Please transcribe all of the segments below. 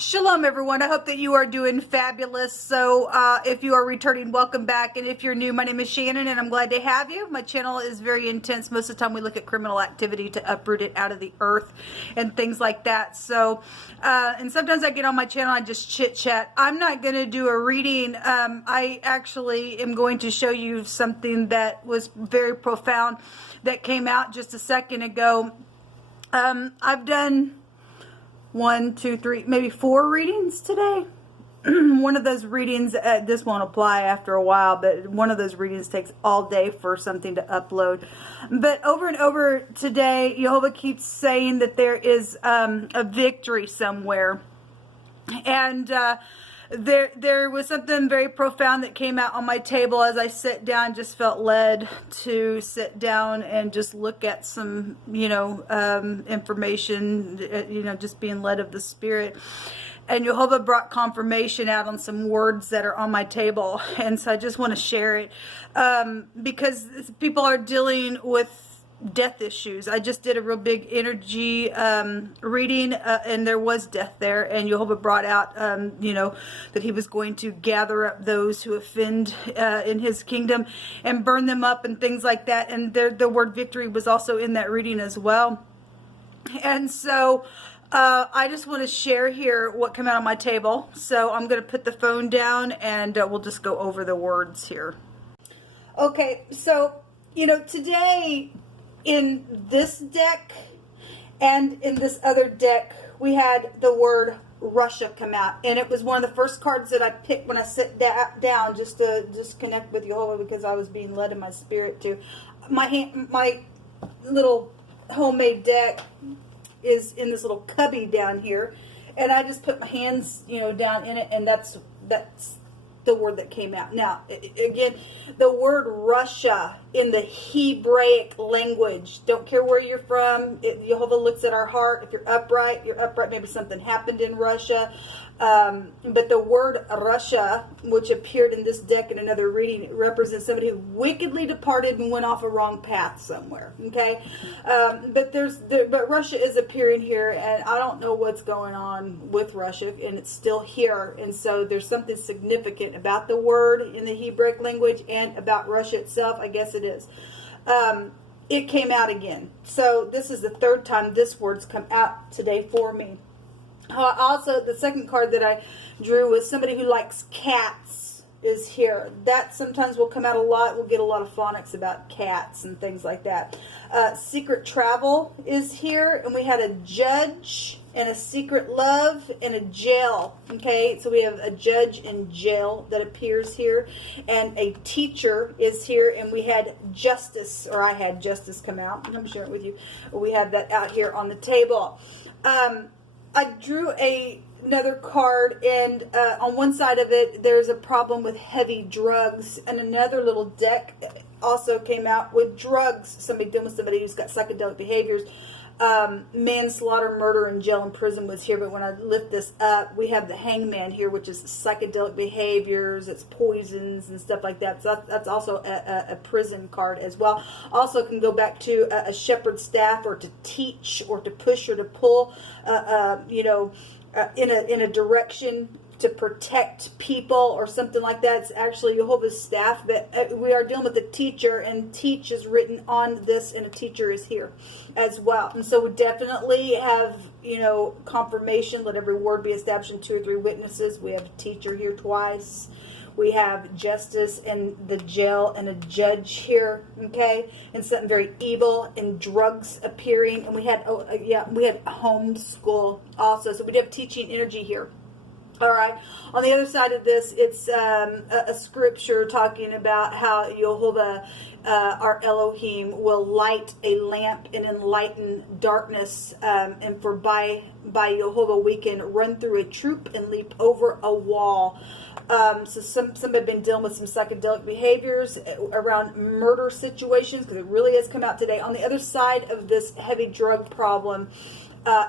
Shalom, everyone. I hope that you are doing fabulous. So if you are returning, welcome back. And if you're new, my name is Shannon, and I'm glad to have you. My channel is very intense. Most of the time we look at criminal activity to uproot it out of the earth and things like that. So, and sometimes I get on my channel and I just chit chat. I'm not going to do a reading. I actually am going to show you something that was very profound that came out just a second ago. I've done 1, 2, 3, maybe 4 readings today. One of those readings, this won't apply after a while, but one of those readings takes all day for something to upload. But over and over today, Jehovah keeps saying that there is a victory somewhere. And there was something very profound that came out on my table as I sat down. Just felt led to sit down and just look at some, information, just being led of the Spirit. And Jehovah brought confirmation out on some words that are on my table. And so I just want to share it because people are dealing with death issues. I just did a real big energy reading and there was death there, and Jehovah brought out that he was going to gather up those who offend in his kingdom and burn them up and things like that. And the word victory was also in that reading as well. And so I just want to share here what came out on my table. So I'm going to put the phone down and we'll just go over the words here. Okay, so today in this deck and in this other deck, we had the word Russia come out, and it was one of the first cards that I picked when I sat down just to connect with Jehovah, because I was being led in my spirit to. My little homemade deck is in this little cubby down here, and I just put my hands down in it, and that's the word that came out. Now, again, the word Russia in the Hebraic language, don't care where you're from, Jehovah looks at our heart. If you're upright, maybe something happened in Russia. But the word Russia, which appeared in this deck in another reading, represents somebody who wickedly departed and went off a wrong path somewhere. Okay, but Russia is appearing here, and I don't know what's going on with Russia, and it's still here. And so there's something significant about the word in the Hebraic language and about Russia itself. I guess it is. It came out again. So this is the third time this word's come out today for me. Also, the second card that I drew was somebody who likes cats is here. That sometimes will come out a lot. We'll get a lot of phonics about cats and things like that. Secret travel is here, and we had a judge and a secret love and a jail. Okay, so we have a judge in jail that appears here, and a teacher is here, and we had justice, or I had justice come out. I'm sharing it with you. We have that out here on the table. I drew another card, and on one side of it, there's a problem with heavy drugs, and another little deck also came out with drugs. Somebody dealing with somebody who's got psychedelic behaviors. Manslaughter, murder, and jail and prison was here, but when I lift this up, we have the hangman here, which is psychedelic behaviors, it's poisons and stuff like that. So that's also a prison card as well. Also can go back to a shepherd's staff, or to teach, or to push, or to pull, in a direction to protect people or something like that. It's actually Jehovah's staff, but we are dealing with a teacher, and teach is written on this, and a teacher is here as well. And so we definitely have, confirmation, let every word be established in 2 or 3 witnesses. We have a teacher here twice. We have justice and the jail and a judge here, okay? And something very evil and drugs appearing. And we had, we had homeschool also. So we do have teaching energy here. All right. On the other side of this, it's a scripture talking about how Jehovah, our Elohim, will light a lamp and enlighten darkness. And for by Jehovah, we can run through a troop and leap over a wall. So some have been dealing with some psychedelic behaviors around murder situations, because it really has come out today. On the other side of this heavy drug problem,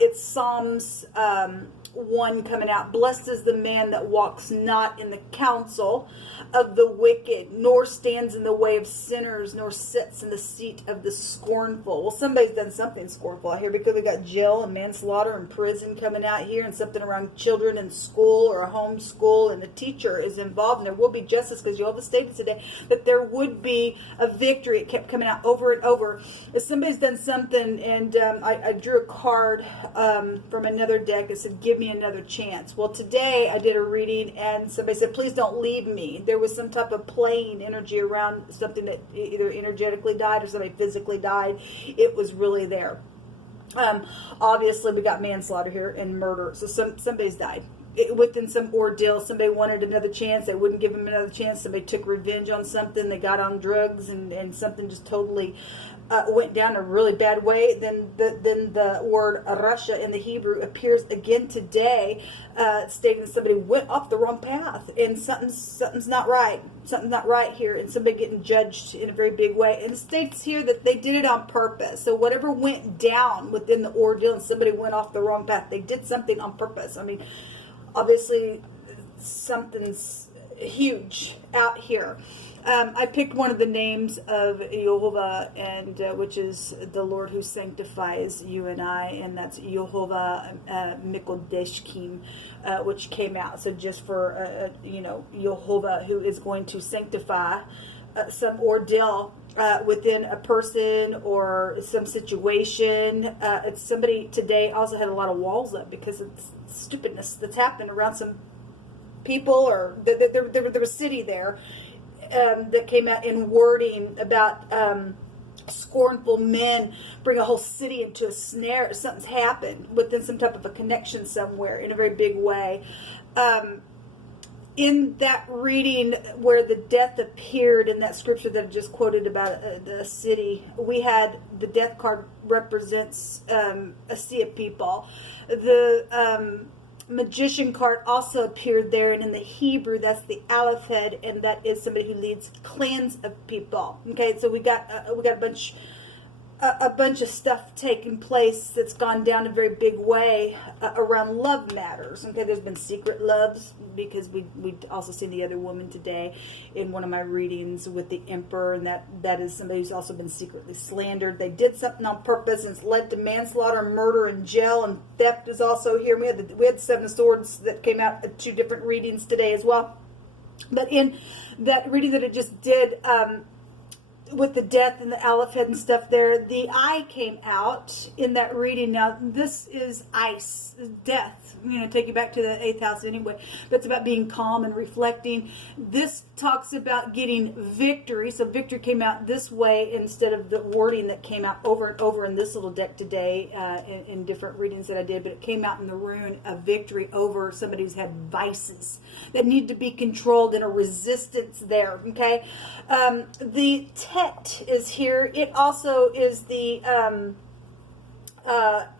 it's Psalms 1 coming out. Blessed is the man that walks not in the counsel of the wicked, nor stands in the way of sinners, nor sits in the seat of the scornful. Well, somebody's done something scornful out here, because we got jail and manslaughter and prison coming out here, and something around children in school or a home school, and the teacher is involved, and there will be justice, because Jehovah stated today that there would be a victory. It kept coming out over and over. If somebody's done something, and I drew a card from another deck that said, give me another chance. Well, today I did a reading, and somebody said, please don't leave me. There was some type of playing energy around something that either energetically died or somebody physically died. It was really there. Obviously, we got manslaughter here and murder. So somebody's died. Within some ordeal, somebody wanted another chance. They wouldn't give them another chance. Somebody took revenge on something. They got on drugs, and something just totally went down a really bad way. Then the word Russia in the Hebrew appears again today, stating that somebody went off the wrong path, and something's not right. Something's not right here, and somebody getting judged in a very big way. And it states here that they did it on purpose. So whatever went down within the ordeal, and somebody went off the wrong path, they did something on purpose. I mean, obviously, something's huge out here. I picked one of the names of Jehovah, and which is the Lord who sanctifies you and I, and that's Jehovah Mikodeshkim, which came out. So just for Jehovah, who is going to sanctify some ordeal within a person or some situation. It's somebody today also had a lot of walls up because of stupidness that's happened around some people, or there was a city there that came out in wording about scornful men bring a whole city into a snare. Something's happened within some type of a connection somewhere in a very big way. In that reading where the death appeared in that scripture that I just quoted about the city, we had the death card represents a sea of people. The magician card also appeared there, and in the Hebrew that's the Aleph head, and that is somebody who leads clans of people. Okay, so we got a bunch of stuff taking place that's gone down a very big way around love matters. Okay, there's been secret loves, because we also seen the other woman today in one of my readings with the emperor, and that is somebody who's also been secretly slandered. They did something on purpose, and it's led to manslaughter, murder, and jail, and theft is also here. We had 7 of Swords that came out at 2 different readings today as well. But in that reading that I just did, with the death and the Aleph head and stuff there, the eye came out in that reading. Now, this is ice, death. Take you back to the 8th house anyway. That's about being calm and reflecting. This talks about getting victory. So victory came out this way instead of the wording that came out over and over in this little deck today in different readings that I did. But it came out in the rune of victory over somebody who's had vices that need to be controlled, and a resistance there. Okay, the Tet is here. It also is the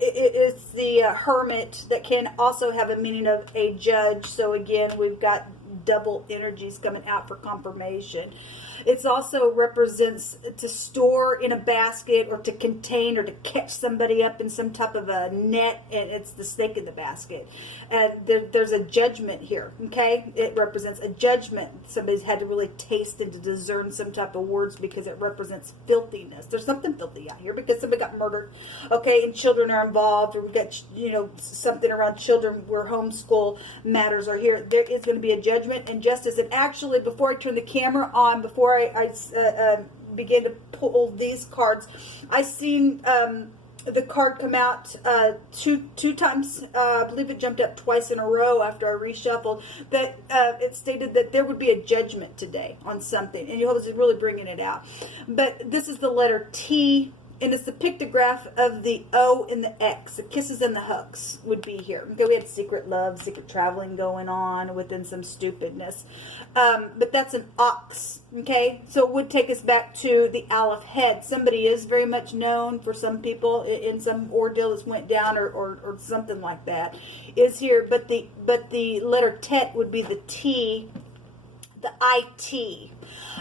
it's the hermit, that can also have a meaning of a judge. So again, we've got double energies coming out for confirmation. It also represents to store in a basket, or to contain, or to catch somebody up in some type of a net, and it's the snake in the basket. And there's a judgment here, okay? It represents a judgment. Somebody's had to really taste and to discern some type of words, because it represents filthiness. There's something filthy out here because somebody got murdered, okay? And children are involved, or we've got, something around children where homeschool matters are here. There is going to be a judgment and justice. And actually, before I turn the camera on, before I began to pull these cards, I seen the card come out two times. I believe it jumped up twice in a row after I reshuffled. That it stated that there would be a judgment today on something, and Jehovah's is really bringing it out. But this is the letter T, and it's the pictograph of the O and the X. The kisses and the hugs would be here. Okay, we had secret love, secret traveling going on within some stupidness. But that's an ox, okay? So it would take us back to the Aleph head. Somebody is very much known for some people in some ordeal that's went down, or something like that is here. But the letter Tet would be the T, the IT.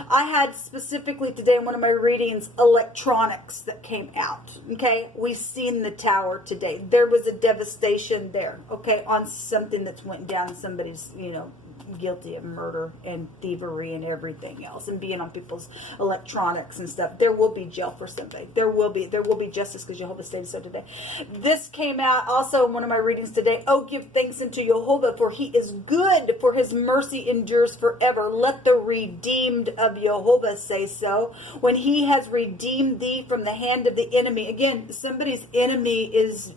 I had specifically today in one of my readings electronics that came out. Okay, we've seen the tower today. There was a devastation there. Okay, on something that's went down. Somebody's, you know, guilty of murder and thievery and everything else, and being on people's electronics and stuff. There will be jail for somebody. There will be justice, because Jehovah stated so today. This came out also in one of my readings today. Oh, give thanks unto Jehovah, for he is good, for his mercy endures forever. Let the redeemed of Jehovah say so, when he has redeemed thee from the hand of the enemy. Again, somebody's enemy is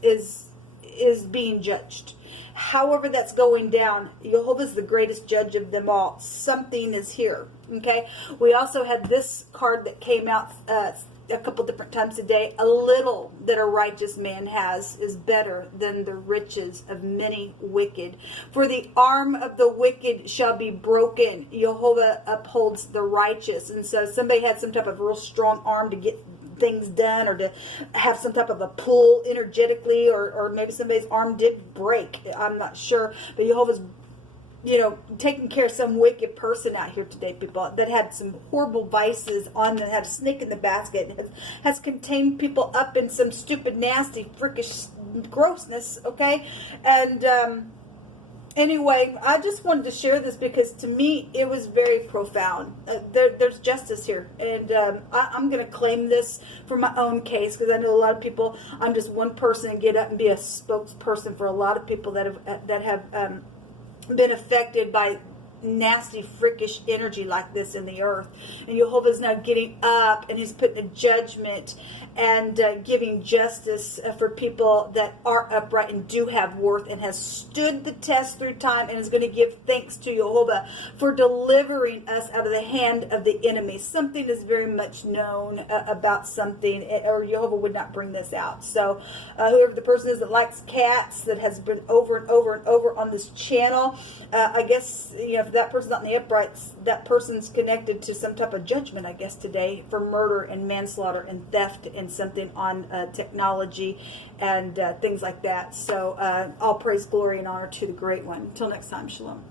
being judged. However that's going down, Jehovah's the greatest judge of them all. Something is here, okay? We also had this card that came out a couple different times today. A little that a righteous man has is better than the riches of many wicked. For the arm of the wicked shall be broken. Jehovah upholds the righteous. And so somebody had some type of real strong arm to get things done, or to have some type of a pull energetically, or maybe somebody's arm did break. I'm not sure, but Jehovah's, you know, taking care of some wicked person out here today, people that had some horrible vices on them, had a snake in the basket, and has contained people up in some stupid, nasty, freakish grossness, okay? And anyway, I just wanted to share this because to me it was very profound. There's justice here, and I'm going to claim this for my own case, because I know a lot of people, I'm just one person, and get up and be a spokesperson for a lot of people that have been affected by nasty, freakish energy like this in the earth. And Jehovah's now getting up, and he's putting a judgment and giving justice for people that are upright and do have worth, and has stood the test through time, and is going to give thanks to Jehovah for delivering us out of the hand of the enemy. Something is very much known about something, or Jehovah would not bring this out. So whoever the person is that likes cats, that has been over and over and over on this channel, I guess, you know, if that person's not in the uprights, that person's connected to some type of judgment, I guess, today, for murder and manslaughter and theft and something on technology and things like that. So all praise, glory, and honor to the Great One. Until next time, shalom.